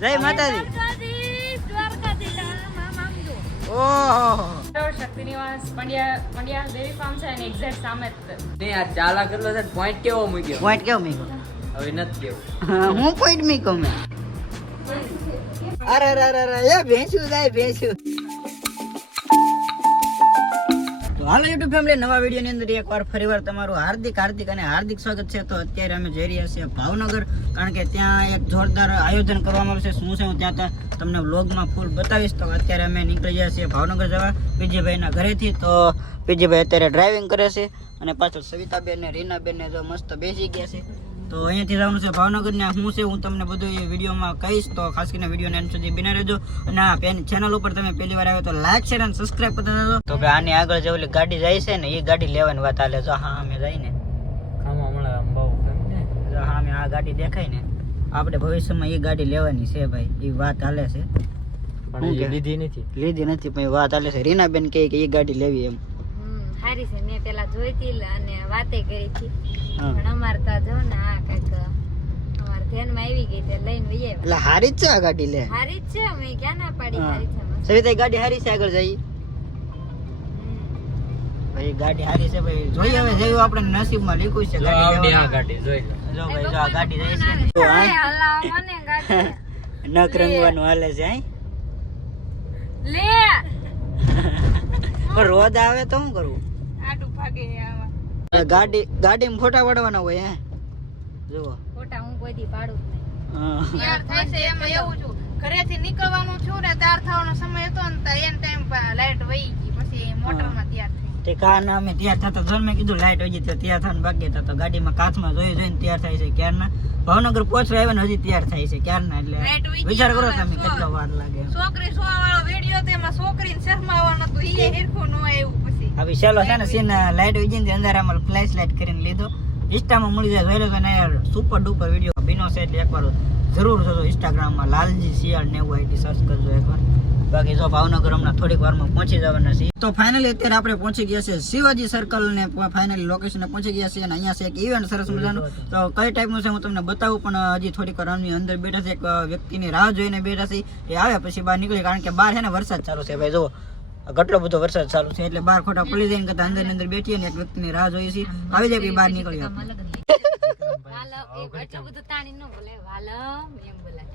જય માતાજી. ઓહો. શક્તિનિવાસ પંડ્યા પંડ્યા ડેરી ફાર્મ છે અને એક્ઝેક્ટ સામે જ. નહીં આ ચાલા કેટલો છે? પોઈન્ટ કેવો મૂક્યો? પોઈન્ટ કેવો મીકો હવે નથી કેવું. હું પોઈન્ટ મીકો મેં. અરે અરે અરે અરે એ ભેંસું જાય ભેંસું. તો હાલો યુટ્યુબ ફેમિલી નવા વિડીયોની અંદર એકવાર ફરીવાર તમારું હાર્દિક હાર્દિક અને હાર્દિક સ્વાગત છે. તો અત્યારે અમે જઈ રહ્યા છીએ ભાવનગર. કારણ કે ત્યાં એક જોરદાર આયોજન કરવામાં આવશે. શું છે હું ત્યાં તમને વ્લોગમાં ફૂલ બતાવીશ. તો અત્યારે અમે નીકળી ગયા છીએ ભાવનગર જવા. પીજીભાઈના ઘરેથી તો પીજીભાઈ અત્યારે ડ્રાઇવિંગ કરે છે. અને પાછળ સવિતાબેન ને રીનાબેન ને જો મસ્ત બેસી ગયા છે. તો અહીંયાથી જવાનું છે ભાવનગર ને શું છે હું તમને બધું એ વિડીયોમાં કહીશ. તો ખાસ કરીને વિડીયોને એન્ડ સુધી બિના રહેજો. અને આ ચેનલ ઉપર તમે પહેલી વાર આવ્યો તો લાઈક શેર અને સબસ્ક્રાઈબ કરતા રહેજો તો આની આગળ જે ઓલી ગાડી જાય છે ને એ ગાડી લેવાની વાત હાલે. જો હા, અમે જાય ને ખામાં હમણાં અંબાવું કેમ ને જો હા અમે આ ગાડી દેખાય ને આપણે ભવિષ્યમાં એ ગાડી લેવાની છે ભાઈ એ વાત હાલે છે. પણ? લીધી નથી. લીધી નથી પણ વાત હાલે છે. રીનાબેન કહે કે એ ગાડી લેવી એમ. હમ, હારી છે. મેં પેલા જોઈતી હતી અને વાતે કરી હતી. પણ અમારે તો જો ને આ કંઈક અમારે ધ્યાનમાં આવી ગઈ તે લઈને આવ્યા. એટલે હારી જ છે આ ગાડી લે. હારી જ છે અમે ક્યાં ના પાડી હારી છે. સવિતા ગાડી હારી છે આગળ જઈ. હમ. ભાઈ ગાડી હારી છે ભાઈ. જોઈએ હવે જેવું આપણે નસીબમાં લીખું છે ગાડી આ ગાડી જોઈ લો. ભાઈ જો આ ગાડી રહી છે. જો. નખ રંગવાનું હાલે છે. લે. પણ રોજ આવે તો શું કરવું? આડું ભાગે ગાડી ગાડીમાં ફોટા પાડવાના હોય હે? જુઓ. ફોટા હું કોઈ દી પાડું નહીં. હા. તૈયાર થાય છે એમાં એવું છું. ઘરેથી નીકળવાનું છું ને તૈયાર થવાનો સમય હતો ને તો એન ટાઈમ લાઈટ વહી ગઈ. પછી મોટરમાં તૈયાર થઈ તે કાર અમે તૈયાર થતા જો મેં કીધું લાઇટ હજી તો તૈયાર થવાનું બાકી હતા તો ગાડીમાં કાચમાં જોઈ જોઈને તૈયાર થાય છે ક્યારના? ભાવનગર પહોંચવા આવ્યા ને હજી તૈયાર થાય છે ક્યારના? એટલે વિચાર કરો તમે કેટલો વાર લાગે. છોકરી સુવા વાળો વીડિયો તેમાં છોકરીને શરમાવાનું હતું ઈ હેરખું ન આવ્યું પછી. હવે ચાલો છે ને સીન લાઈટ હોય. જઈને અંધારામાં ફ્લેશ લાઈટ કરીને લીધો. ઇન્સ્ટામાં મળી જાય જોઈ લો ને સુપર ડુપર વીડિયો બીનો છે એટલે એકવાર જરૂર જોજો ઇન્સ્ટાગ્રામમાં લાલજી શિયાળ નેવું આઈડી સર્ચ કરજો એકવાર. બાકી જો ભાવનગર હમણાં થોડીક વારમાં પહોંચી જવાના છે તો ફાઇનલી અત્યારે આપણે પહોંચી ગયા છે શિવાજી સર્કલ ને ફાઇનલી લોકેશન પહોંચી ગયા છે અને અહીંયા છે એક ઇવેન્ટ સરસ મજાનું. તો કઈ ટાઈપનું છે હું તમને બતાવું, પણ હજી થોડીક વાર અંદર બેઠા છે. એક વ્યક્તિની રાહ જોઈને બેઠા છે. એ આવે પછી બહાર નીકળી, કારણ કે બહાર છે ને વરસાદ ચાલુ છે. ભાઈ જો કેટલો બધો વરસાદ ચાલુ છે એટલે બહાર ખોટા પડી જાય ને કરતા અંદર અંદર બેઠી અને એક વ્યક્તિની રાહ જોઈએ છે આવી જાય બહાર નીકળી આપણે. એ એટલું બધું તાણી ન બોલે વાલમ એમ બોલાય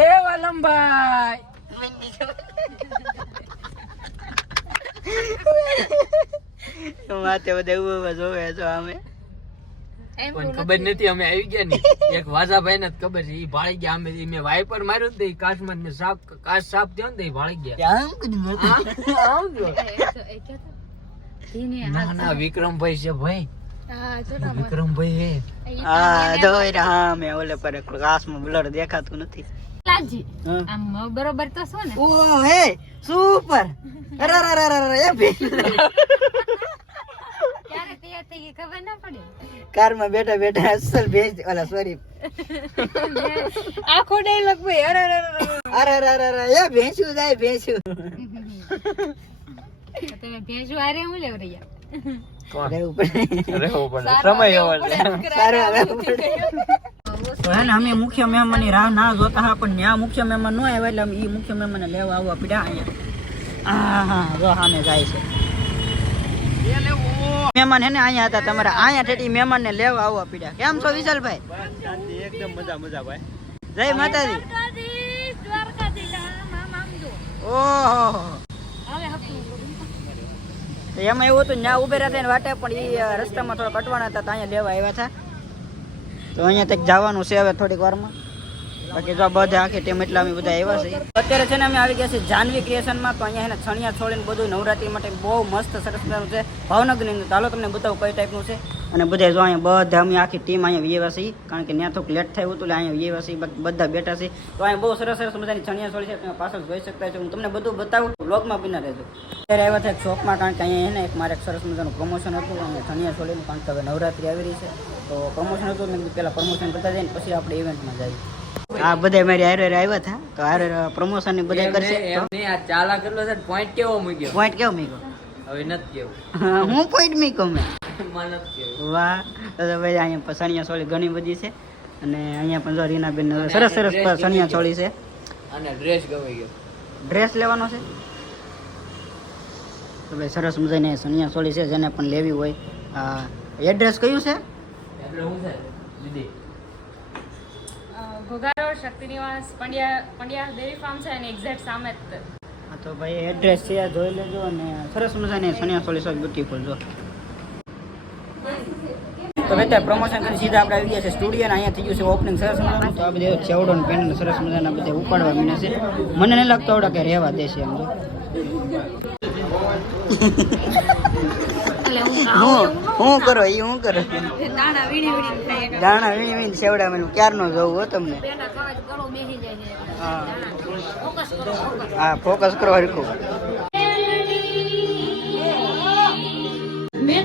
એ વાલમભાઈ. માથે બધા એવું જોવે છો અમે. પણ ખબર નથી અમે આવી ગયા ને એક વાજાભાઈ ને ખબર છે એ ભાળી ગયા. અમે મેં વાઇપર માર્યું ને તો ઈ કાચમાં ને સાફ કાચ સાફ થયો ને ભાળી ગયા. આમ ના ના વિક્રમભાઈ છે ભાઈ. વિક્રમભાઈ હે મેં ઓલે પર કાચમાં બ્લર દેખાતું નથી. લાલજી આમ બરોબર તો શું ને? ઓ હે સુપર અરે અરે અરે અરે એ ભેંસ. ક્યારે થઈ ગઈ ખબર ના પડી? કારમાં બેઠા બેઠા અસલ ભેજ ઓલા સોરી. આખો ડાયલોગ ભાઈ અરે અરે અરે અરે. અરે અરે એ ભેંસું જાય ભેંસું તો તમે ભેંસું હારે હું લેવ રહ્યા ને મુખ્ય મહેમાનની રાહ ના જોતા હા પણ ત્યાં મુખ્ય મહેમાન ન આવ્યા એટલે અમે ઈ મુખ્ય મહેમાનને લેવા આવવા પડ્યા અહીંયા. હા હા જો સામે જાય છે. મહેમાન હે ને અહીંયા હતા તમારા. અહીંયા ઠેઠી મહેમાનને લેવા આવવા પડ્યા. કેમ છો વિશાલભાઈ? એકદમ મજા મજા ભાઈ જય માતાજી. ઓહો. એમાં એવું હતું ત્યાં ઉભે રહ્યા ને વાટે પણ એ રસ્તામાં થોડા કટવાના હતા અહીંયા લેવા આવ્યા હતા. તો અહીંયા તક જવાનું છે હવે થોડીક વારમાં. બાકી જો બધા આખી ટીમ એટલા અમે બધા આવ્યા છે અત્યારે છે ને અમે આવી ગયા છે જાનવી ક્રિએશનમાં તો અહીંયા છે ને છણિયા છોડીને બધું નવરાત્રી માટે બહુ મસ્ત સરસ મજાનું છે. ભાવનગરની અંદર ચાલો તમને બતાવું કઈ ટાઈપનું છે. અને બધા જો અહીંયા બધા અમે આખી ટીમ અહીંયા વ્યવા છે કારણ કે ત્યાં થોડુંક લેટ થયું હતું એટલે અહીંયા વ્યવા છે બધા બેઠા છે તો અહીંયા બહુ સરસ સરસ મજાની છણિયા છોડી છે, તમે પાછળ જોઈ શકતા છો. હું તમને બધું બતાવું બ્લોગમાં બિના રહેજો. અત્યારે આવ્યા એક શોપમાં કારણ કે અહીંયા એને એક મારે સરસ મજાનું પ્રમોશન હતું, અને છણિયા છોડીનું, કારણ કે હવે નવરાત્રી આવી રહી છે. તો પ્રમોશન હતું, મેં પહેલાં પ્રમોશન કરતા જઈને પછી આપણે ઇવેન્ટમાં જઈએ. હા બધા મારી હારે આવ્યા હતા તો હારે પ્રમોશન ને બધા કરશે. એમની આ ચાલા કેટલો છે પોઈન્ટ કેવો મૂક્યો? પોઈન્ટ કેવો મૂક્યો? હવે નથી કેવું. હું પોઈન્ટ મૂક્યો મેં? વાહ. તો ભાઈ અહીંયા પસાણિયા સોળી ઘણી બધી છે. અને અહીંયા પણ જો રીનાબેન સરસ સરસ સનિયા ચોળી છે. અને ડ્રેસ ગવાઈ ગયો. ડ્રેસ લેવાનો છે? તો ભાઈ સરસ મજાની સનિયા ચોળી છે જેને પણ લેવી હોય. એડ્રેસ કયું છે? એડ્રેસ હું છે? દીદી. અ, Ghogha road Shaktinivas Pandya Pandya dairy farm છે અને એક્ઝેક્ટ સામે જ હા તો ભાઈ એડ્રેસ છે જોઈ લેજો અને સરસ મજાની સનિયા છે બ્યુટીફુલ જો. તો ભાઈ ત્યાં પ્રમોશન કરી સીધા આપણે આવી ગયા છે સ્ટુડિયો અને અહીંયા થઈ ગયું છે ઓપનિંગ સરસ મજાનું. તો આ બધે ચેવડો ને પેન સરસ મજાના બધે ઉપાડવા મીને છે. મને નહીં લાગતો આવડે કે રહેવા દેશે એમ જો હું કરો એ શું કરો? દાણા વીણી વીણી ખાય દાણા વીણી વીણી સેવડા મને ક્યારનો જવું હો તમને? હા. હા ફોકસ કરો હરખું. મેં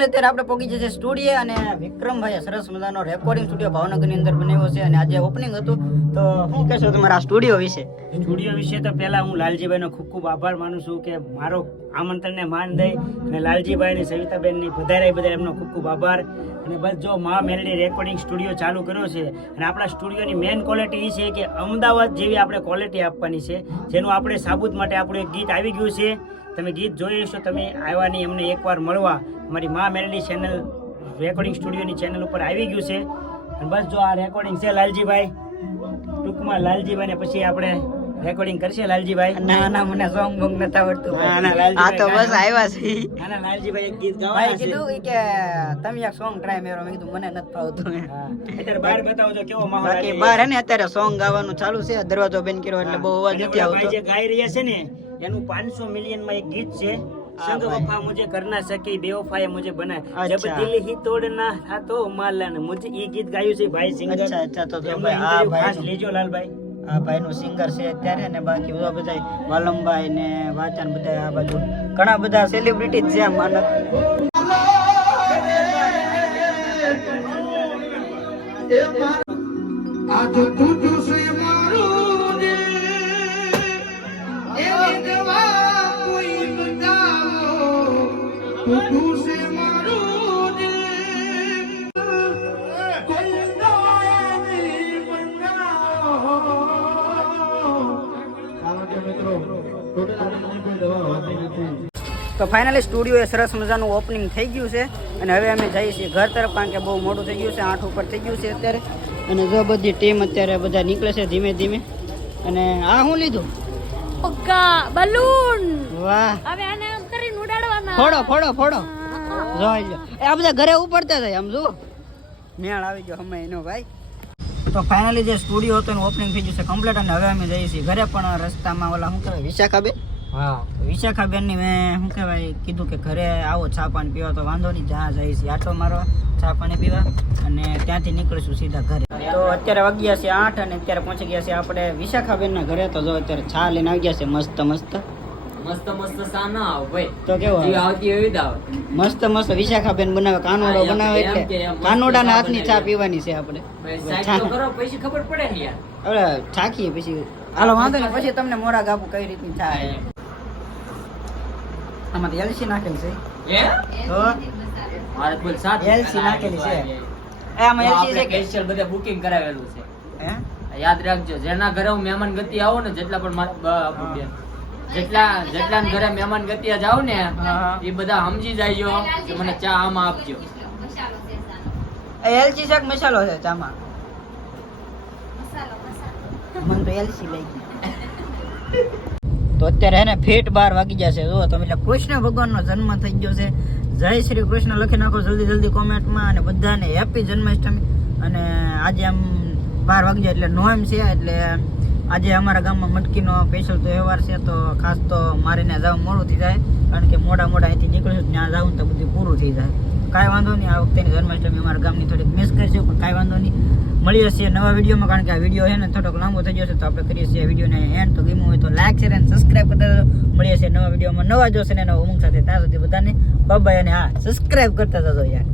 ફાઇનલ અત્યારે આપણે પહોંચી જશે સ્ટુડિયો અને વિક્રમભાઈ સરસ મજાનો રેકોર્ડિંગ સ્ટુડિયો ભાવનગરની અંદર બનાવ્યો છે અને આજે ઓપનિંગ હતું. તો શું કહેશો તમારા સ્ટુડિયો વિશે? સ્ટુડિયો વિશે તો પહેલા હું લાલજીભાઈનો ખૂબ ખૂબ આભાર માનું છું કે મારો આમંત્રણને માન દઈ અને લાલજીભાઈ અને સવિતાબેનની બધાએ બધા એમનો ખૂબ ખૂબ આભાર. અને બસ જો મા મેલડી રેકોર્ડિંગ સ્ટુડિયો ચાલુ કર્યો છે અને આપણા સ્ટુડિયોની મેઇન ક્વોલિટી એ છે કે અમદાવાદ જેવી આપણે ક્વોલિટી આપવાની છે, જેનું આપણે સાબુત માટે આપણું એક ગીત આવી ગયું છે. તમે ગીત જોઈ હશો, તમે આવ્યાની અમને એકવાર મળવા. અમારી મા મેલડી ચેનલ રેકોર્ડિંગ સ્ટુડિયોની ચેનલ ઉપર આવી ગયું છે. અને બસ જો આ રેકોર્ડિંગ છે લાલજીભાઈ. ટૂંકમાં લાલજીભાઈ ને પછી આપણે રેકોર્ડિંગ કરશે લાલજીભાઈ. ના ના મને સોંગ બોંગ નથી આવડતું. આ તો બસ આવ્યા છે. ના લાલજીભાઈ એક ગીત ગાવા કીધું કે તમે એક સોંગ ટ્રાય મેરો. મેં કીધું મને નથી ફાવતું. હા. અત્યારે બહાર બતાવો તો કેવો માહોલ બાકી બહાર ને અત્યારે સોંગ ગાવાનું ચાલુ છે. દરવાજો બેન કર્યો એટલે બહુ અવાજ નથી આવતો. ભાઈ જે ગાઈ રહ્યા છે ને એનું 500 મિલિયનમાં એક ગીત છે. સંગ ભાઈ. વફા મુજે કરના સકી બેવફાએ મુજે બનાય જબ અચ્છા. દિલ હી તોડના થા તો માલન મુજે ઈ ગીત ગાયું છે ભાઈ સિંગર અચ્છા, અચ્છા, તો જો ભાઈ, આ ભાઈ. ખાસ લેજો લાલભાઈ આ ભાઈ નું સિંગર છે અત્યારે ને બાકી બધા બધા વાલમભાઈ ને વાચન બધા આ બાજુ ઘણા બધા સેલિબ્રિટી છે માનક તો ફાઇનલી સ્ટુડિયો એ સરસ મજાનું ઓપનિંગ થઈ ગયું છે. અને હવે અમે જઈએ છીએ ઘર તરફ કારણ કે બહુ મોડું થઈ ગયું છે આઠ ઉપર થઈ ગયું છે અત્યારે. અને જો બધી ટીમ અત્યારે બધા નીકળે છે ધીમે ધીમે. અને આ શું લીધું? પક્કા બલૂન વાહ. હવે આને આમ કરીને ઉડાડવાના. ફોડો ફોડો ફોડો. જોઈ લો એ આ બધા ઘરે ઉપડતા થાય આમ જુઓ. મેળ આવી ગયો અમે એનો ભાઈ. તો ફાઇનલી જે સ્ટુડિયો હતો એનું ઓપનિંગ થઈ ગયું છે કમ્પ્લીટ અને હવે અમે જઈએ છીએ ઘરે પણ રસ્તામાં ઓલા શું કહેવાય વિશાખાબેન? હા વિશાખાબેનની મેં શું કહેવાય કીધું કે ઘરે આવો ચા પાણી પીવા તો વાંધો નહીં જ્યાં જઈશ. આટો મારવા ચા પાણી પીવા અને ત્યાંથી નીકળીશું સીધા ઘરે. તો અત્યારે વાગ્યા છે આઠ અને અત્યારે પહોંચી ગયા છે આપણે વિશાખાબેનના ઘરે. તો જો અત્યારે ચા લઈને આવી ગયા છે મસ્ત મસ્ત. મસ્ત મસ્ત સા ના આવ ભાઈ. તો કેવો આવતી એવી જ આવે. મસ્ત મસ્ત વિશાખાબેન બનાવે કાનોડો બનાવે એટલે કાનોડાના ચા હાથની ચા પીવાની છે આપણે. કરો પછી ખબર પડે ને યાર. હવે છાકીએ પછી. હાલો વાંધો નહીં પછી તમને મોરા ગાપુ કઈ રીતની થાય. આમાં એલસી નાખેલી છે. હે? તો મારે બોલ સાત એલસી નાખેલી છે. એ આમાં એલસી છે કે? સ્પેશિયલ બુકિંગ કરાવેલું છે. હે? યાદ રાખજો જેના ઘરે હું મહેમાન ગતિ આવો ને જેટલા પણ જેટલા જેટલા ઘરે મહેમાન ગતિયા જાવ ને એ બધા સમજી જાયજો કે મને ચા આમાં આપજો. મસાલો છે સાનો. શાક મસાલો છે ચામાં? મસાલો મસાલો. મને તો એલસી લઈ ગઈ તો અત્યારે એને ફેટ બાર વાગી જશે જો તમે એટલે કૃષ્ણ ભગવાનનો જન્મ થઈ ગયો છે. જય શ્રી કૃષ્ણ. લખી નાખો જલ્દી જલ્દી કોમેન્ટમાં અને બધાને હેપી જન્માષ્ટમી. અને આજે આમ બાર વાગી જાય એટલે નોમ છે, એટલે આજે અમારા ગામમાં મટકીનો સ્પેશિયલ તહેવાર છે, તો ખાસ તો મારીને જાવ જવું મોડું થઈ જાય. કારણ કે મોડા મોડા અહીંથી નીકળશું, ત્યાં જવું તો બધું પૂરું થઈ જાય. કાંઈ વાંધો નહીં, આ વખતેની જન્માષ્ટમી અમારા ગામની થોડીક મિસ કરીશું પણ કાંઈ વાંધો નહીં. મળીએ છીએ નવા વિડીયોમાં કારણ કે આ વીડિયો છે ને થોડોક લાંબો થઈ જશે તો આપણે કરીએ છીએ વિડીયોને એન્ડ તો ગમ્યું હોય તો લાઈક શેર અને સબસ્ક્રાઈબ કરતા મળીએ છીએ નવા વિડીયોમાં નવા જોશે ને નવા ઉમંગ સાથે. ત્યાં સુધી બધાને બાય અને હા સબસ્ક્રાઈબ કરતા જજો યાર.